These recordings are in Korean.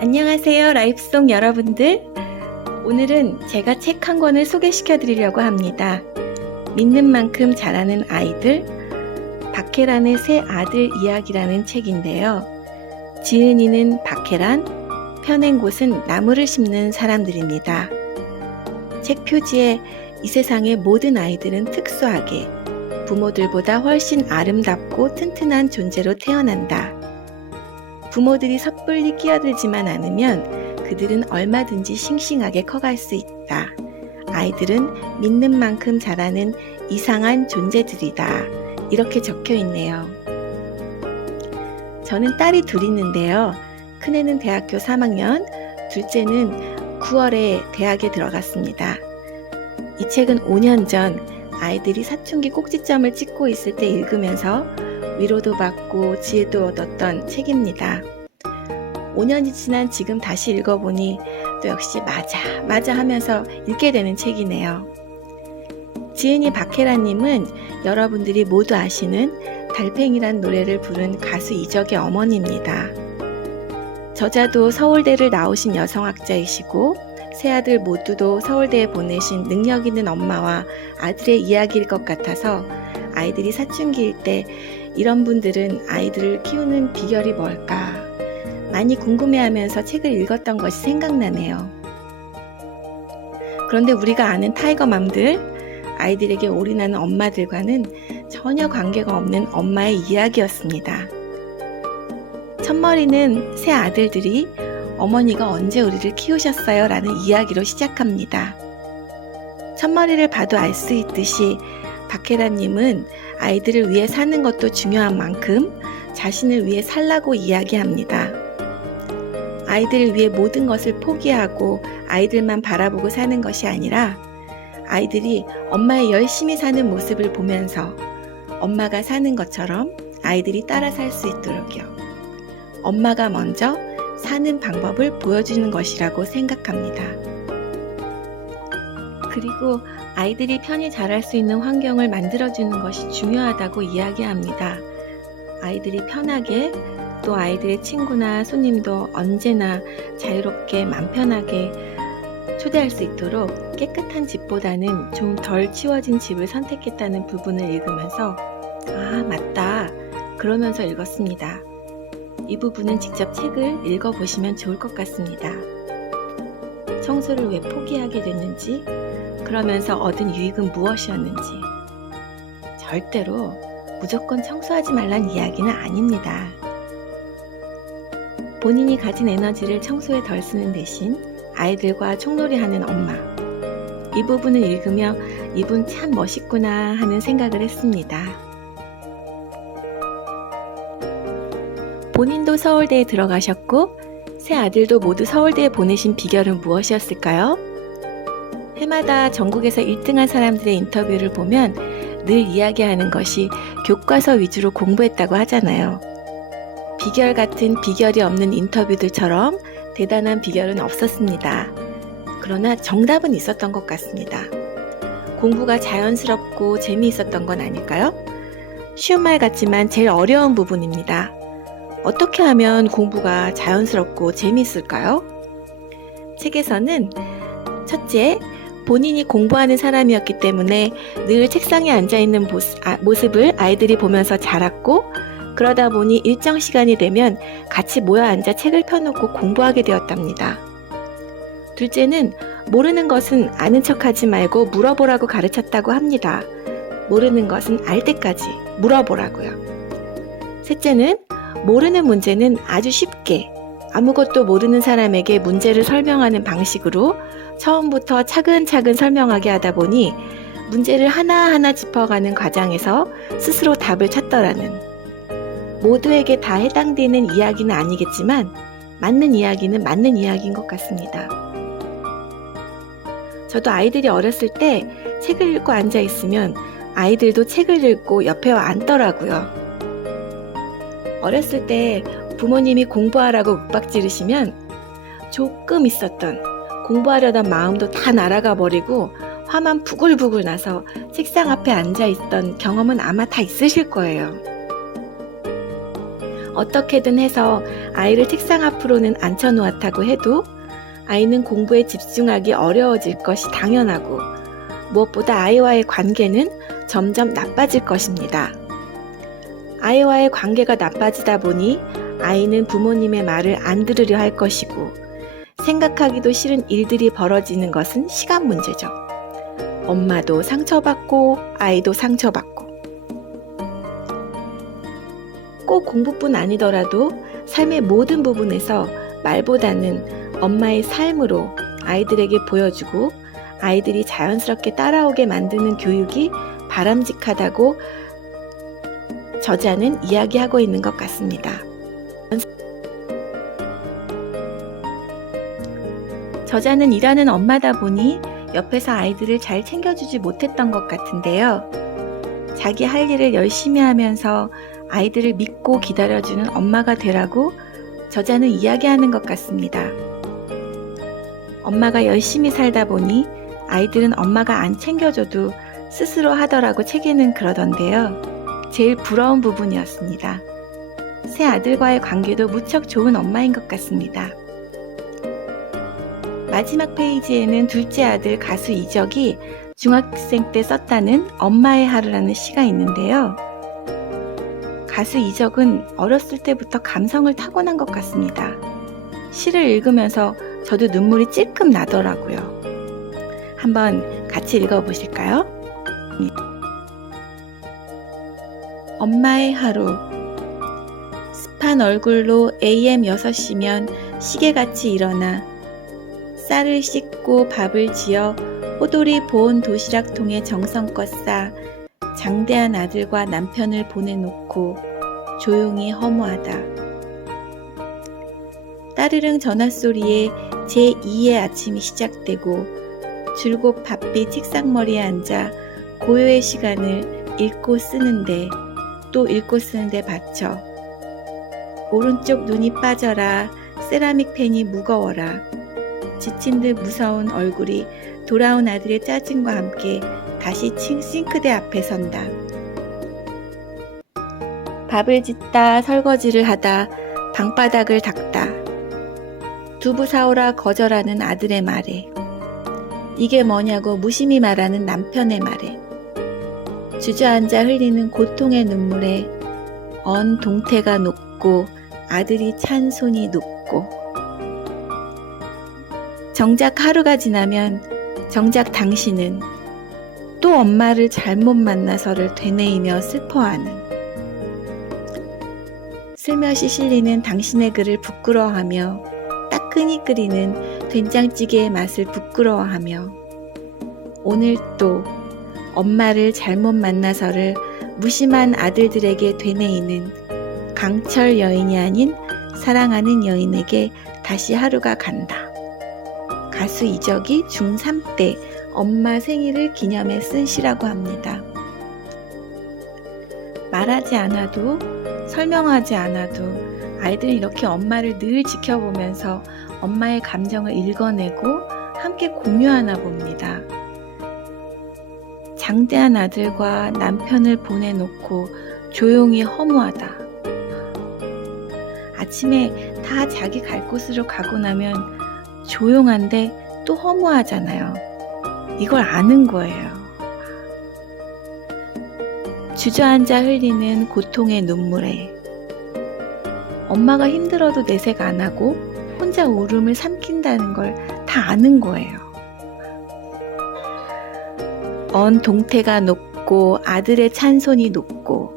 안녕하세요, 라이프송 여러분들. 오늘은 제가 책 한 권을 소개시켜 드리려고 합니다. 믿는 만큼 자라는 아이들, 박혜란의 새 아들 이야기라는 책인데요. 지은이는 박혜란, 펴낸 곳은 나무를 심는 사람들입니다. 책 표지에 이 세상의 모든 아이들은 특수하게 부모들보다 훨씬 아름답고 튼튼한 존재로 태어난다. 부모들이 섣불리 끼어들지만 않으면 그들은 얼마든지 싱싱하게 커갈 수 있다. 아이들은 믿는 만큼 자라는 이상한 존재들이다. 이렇게 적혀 있네요. 저는 딸이 둘 있는데요. 큰애는 대학교 3학년, 둘째는 9월에 대학에 들어갔습니다. 이 책은 5년 전 아이들이 사춘기 꼭지점을 찍고 있을 때 읽으면서 위로도 받고 지혜도 얻었던 책입니다. 5년이 지난 지금 다시 읽어보니 또 역시 맞아 하면서 읽게 되는 책이네요. 지은이 박혜란님은 여러분들이 모두 아시는 달팽이란 노래를 부른 가수 이적의 어머니입니다. 저자도 서울대를 나오신 여성학자이시고 새아들 모두도 서울대에 보내신 능력 있는 엄마와 아들의 이야기일 것 같아서 아이들이 사춘기일 때 이런 분들은 아이들을 키우는 비결이 뭘까 많이 궁금해하면서 책을 읽었던 것이 생각나네요. 그런데 우리가 아는 타이거맘들, 아이들에게 올인하는 엄마들과는 전혀 관계가 없는 엄마의 이야기였습니다. 첫머리는 새 아들들이 어머니가 언제 우리를 키우셨어요? 라는 이야기로 시작합니다. 첫머리를 봐도 알 수 있듯이 박혜란님은 아이들을 위해 사는 것도 중요한 만큼 자신을 위해 살라고 이야기합니다. 아이들을 위해 모든 것을 포기하고 아이들만 바라보고 사는 것이 아니라 아이들이 엄마의 열심히 사는 모습을 보면서 엄마가 사는 것처럼 아이들이 따라 살 수 있도록요. 엄마가 먼저 사는 방법을 보여주는 것이라고 생각합니다. 그리고 아이들이 편히 자랄 수 있는 환경을 만들어주는 것이 중요하다고 이야기합니다. 아이들이 편하게 또 아이들의 친구나 손님도 언제나 자유롭게 맘 편하게 초대할 수 있도록 깨끗한 집보다는 좀 덜 치워진 집을 선택했다는 부분을 읽으면서 아 맞다 그러면서 읽었습니다. 이 부분은 직접 책을 읽어보시면 좋을 것 같습니다. 청소를 왜 포기하게 됐는지 그러면서 얻은 유익은 무엇이었는지 절대로 무조건 청소하지 말란 이야기는 아닙니다. 본인이 가진 에너지를 청소에 덜 쓰는 대신 아이들과 총놀이하는 엄마 이 부분을 읽으며 이분 참 멋있구나 하는 생각을 했습니다. 본인도 서울대에 들어가셨고 새 아들도 모두 서울대에 보내신 비결은 무엇이었을까요? 해마다 전국에서 1등한 사람들의 인터뷰를 보면 늘 이야기하는 것이 교과서 위주로 공부했다고 하잖아요. 비결 같은 비결이 없는 인터뷰들처럼 대단한 비결은 없었습니다. 그러나 정답은 있었던 것 같습니다. 공부가 자연스럽고 재미있었던 건 아닐까요? 쉬운 말 같지만 제일 어려운 부분입니다. 어떻게 하면 공부가 자연스럽고 재미있을까요? 책에서는 첫째, 본인이 공부하는 사람이었기 때문에 늘 책상에 앉아있는 모습을 아이들이 보면서 자랐고 그러다 보니 일정 시간이 되면 같이 모여 앉아 책을 펴놓고 공부하게 되었답니다. 둘째는 모르는 것은 아는 척하지 말고 물어보라고 가르쳤다고 합니다. 모르는 것은 알 때까지 물어보라고요. 셋째는 모르는 문제는 아주 쉽게 아무것도 모르는 사람에게 문제를 설명하는 방식으로 처음부터 차근차근 설명하게 하다 보니 문제를 하나하나 짚어가는 과정에서 스스로 답을 찾더라는 모두에게 다 해당되는 이야기는 아니겠지만 맞는 이야기는 맞는 이야기인 것 같습니다. 저도 아이들이 어렸을 때 책을 읽고 앉아 있으면 아이들도 책을 읽고 옆에 와 앉더라고요. 어렸을 때 부모님이 공부하라고 윽박지르시면 조금 있었던 공부하려던 마음도 다 날아가 버리고 화만 부글부글 나서 책상 앞에 앉아 있던 경험은 아마 다 있으실 거예요. 어떻게든 해서 아이를 책상 앞으로는 앉혀놓았다고 해도 아이는 공부에 집중하기 어려워질 것이 당연하고 무엇보다 아이와의 관계는 점점 나빠질 것입니다. 아이와의 관계가 나빠지다 보니 아이는 부모님의 말을 안 들으려 할 것이고 생각하기도 싫은 일들이 벌어지는 것은 시간 문제죠. 엄마도 상처받고 아이도 상처받고 꼭 공부뿐 아니더라도 삶의 모든 부분에서 말보다는 엄마의 삶으로 아이들에게 보여주고 아이들이 자연스럽게 따라오게 만드는 교육이 바람직하다고 저자는 이야기하고 있는 것 같습니다. 저자는 일하는 엄마다 보니 옆에서 아이들을 잘 챙겨주지 못했던 것 같은데요. 자기 할 일을 열심히 하면서 아이들을 믿고 기다려주는 엄마가 되라고 저자는 이야기하는 것 같습니다. 엄마가 열심히 살다 보니 아이들은 엄마가 안 챙겨줘도 스스로 하더라고 책에는 그러던데요. 제일 부러운 부분이었습니다. 새 아들과의 관계도 무척 좋은 엄마인 것 같습니다. 마지막 페이지에는 둘째 아들 가수 이적이 중학생 때 썼다는 엄마의 하루라는 시가 있는데요. 가수 이적은 어렸을 때부터 감성을 타고난 것 같습니다. 시를 읽으면서 저도 눈물이 찔끔 나더라고요. 한번 같이 읽어보실까요? 엄마의 하루. 습한 얼굴로 AM 6시면 시계같이 일어나 쌀을 씻고 밥을 지어 호돌이 보온 도시락통에 정성껏 싸 장대한 아들과 남편을 보내놓고 조용히 허무하다. 따르릉 전화소리에 제2의 아침이 시작되고 줄곧 바삐 책상머리에 앉아 고요의 시간을 읽고 쓰는데 또 읽고 쓰는데 바쳐. 오른쪽 눈이 빠져라. 세라믹 펜이 무거워라. 지친 듯 무서운 얼굴이 돌아온 아들의 짜증과 함께 다시 싱크대 앞에 선다. 밥을 짓다 설거지를 하다 방바닥을 닦다. 두부 사오라 거절하는 아들의 말에 이게 뭐냐고 무심히 말하는 남편의 말에 주저앉아 흘리는 고통의 눈물에 언 동태가 녹고 아들이 찬 손이 눕고 정작 하루가 지나면 정작 당신은 또 엄마를 잘못 만나서를 되뇌이며 슬퍼하는 슬며시 실리는 당신의 글을 부끄러워하며 따끈히 끓이는 된장찌개의 맛을 부끄러워하며 오늘 또 엄마를 잘못 만나서를 무심한 아들들에게 되뇌이는 강철 여인이 아닌 사랑하는 여인에게 다시 하루가 간다. 가수 이적이 중3 때 엄마 생일을 기념해 쓴 시라고 합니다. 말하지 않아도 설명하지 않아도 아이들은 이렇게 엄마를 늘 지켜보면서 엄마의 감정을 읽어내고 함께 공유하나 봅니다. 장대한 아들과 남편을 보내놓고 조용히 허무하다. 아침에 다 자기 갈 곳으로 가고 나면 조용한데 또 허무하잖아요. 이걸 아는 거예요. 주저앉아 흘리는 고통의 눈물에 엄마가 힘들어도 내색 안 하고 혼자 울음을 삼킨다는 걸 다 아는 거예요. 언 동태가 녹고 아들의 찬손이 녹고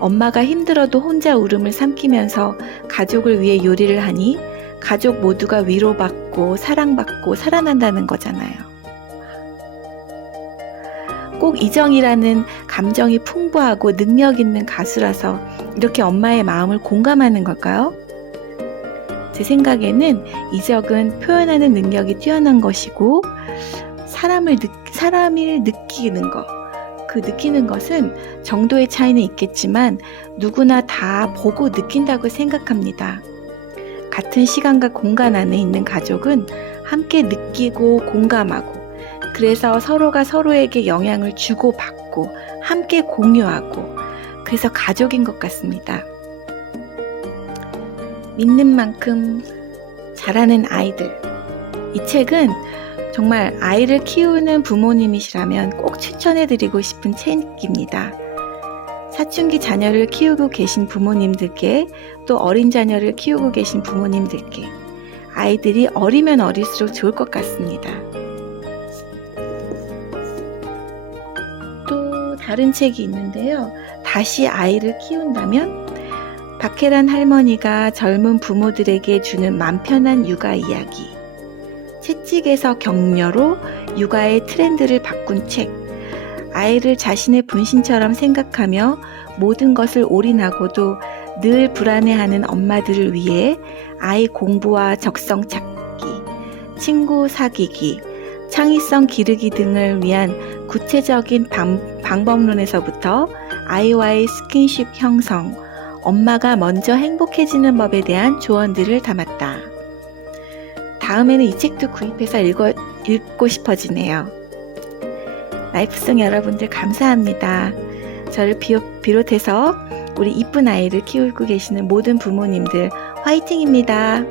엄마가 힘들어도 혼자 울음을 삼키면서 가족을 위해 요리를 하니 가족 모두가 위로받고 사랑받고 살아난다는 거잖아요. 꼭 이정이라는 감정이 풍부하고 능력 있는 가수라서 이렇게 엄마의 마음을 공감하는 걸까요? 제 생각에는 이적은 표현하는 능력이 뛰어난 것이고 사람을 느끼는 것, 그 느끼는 것은 정도의 차이는 있겠지만 누구나 다 보고 느낀다고 생각합니다. 같은 시간과 공간 안에 있는 가족은 함께 느끼고 공감하고 그래서 서로가 서로에게 영향을 주고받고 함께 공유하고 그래서 가족인 것 같습니다. 믿는 만큼 자라는 아이들. 이 책은 정말 아이를 키우는 부모님이시라면 꼭 추천해드리고 싶은 책입니다. 사춘기 자녀를 키우고 계신 부모님들께, 또 어린 자녀를 키우고 계신 부모님들께 아이들이 어리면 어릴수록 좋을 것 같습니다. 또 다른 책이 있는데요. 다시 아이를 키운다면? 박혜란 할머니가 젊은 부모들에게 주는 맘 편한 육아 이야기. 채찍에서 격려로 육아의 트렌드를 바꾼 책. 아이를 자신의 분신처럼 생각하며 모든 것을 올인하고도 늘 불안해하는 엄마들을 위해 아이 공부와 적성 찾기, 친구 사귀기, 창의성 기르기 등을 위한 구체적인 방법론에서부터 아이와의 스킨십 형성, 엄마가 먼저 행복해지는 법에 대한 조언들을 담았다. 다음에는 이 책도 구입해서 읽고 싶어지네요. 라이프송 여러분들 감사합니다. 저를 비롯해서 우리 이쁜 아이를 키우고 계시는 모든 부모님들 화이팅입니다.